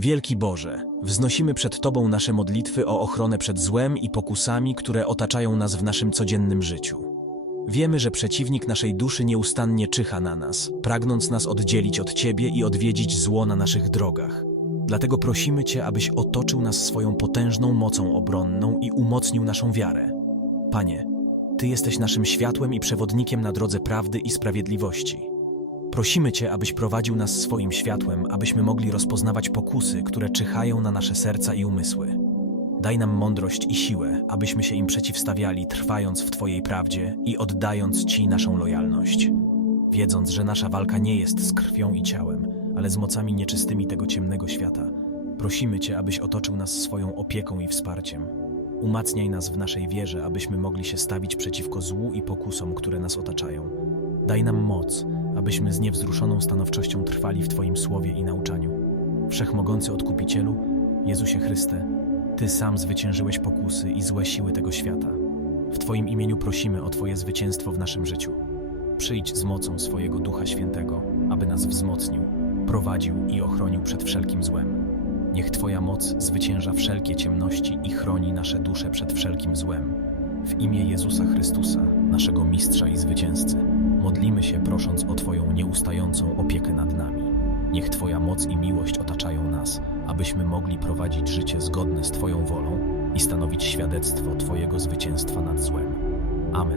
Wielki Boże, wznosimy przed Tobą nasze modlitwy o ochronę przed złem i pokusami, które otaczają nas w naszym codziennym życiu. Wiemy, że przeciwnik naszej duszy nieustannie czyha na nas, pragnąc nas oddzielić od Ciebie i odwiedzić zło na naszych drogach. Dlatego prosimy Cię, abyś otoczył nas swoją potężną mocą obronną i umocnił naszą wiarę. Panie, Ty jesteś naszym światłem i przewodnikiem na drodze prawdy i sprawiedliwości. Prosimy Cię, abyś prowadził nas swoim światłem, abyśmy mogli rozpoznawać pokusy, które czyhają na nasze serca i umysły. Daj nam mądrość i siłę, abyśmy się im przeciwstawiali, trwając w Twojej prawdzie i oddając Ci naszą lojalność. Wiedząc, że nasza walka nie jest z krwią i ciałem, ale z mocami nieczystymi tego ciemnego świata, prosimy Cię, abyś otoczył nas swoją opieką i wsparciem. Umacniaj nas w naszej wierze, abyśmy mogli się stawić przeciwko złu i pokusom, które nas otaczają. Daj nam moc, abyśmy z niewzruszoną stanowczością trwali w Twoim słowie i nauczaniu. Wszechmogący Odkupicielu, Jezusie Chryste, Ty sam zwyciężyłeś pokusy i złe siły tego świata. W Twoim imieniu prosimy o Twoje zwycięstwo w naszym życiu. Przyjdź z mocą swojego Ducha Świętego, aby nas wzmocnił, prowadził i ochronił przed wszelkim złem. Niech Twoja moc zwycięża wszelkie ciemności i chroni nasze dusze przed wszelkim złem. W imię Jezusa Chrystusa, naszego Mistrza i Zwycięzcy, modlimy się prosząc o Twoją nieustającą opiekę nad nami. Niech Twoja moc i miłość otaczają nas, abyśmy mogli prowadzić życie zgodne z Twoją wolą i stanowić świadectwo Twojego zwycięstwa nad złem. Amen.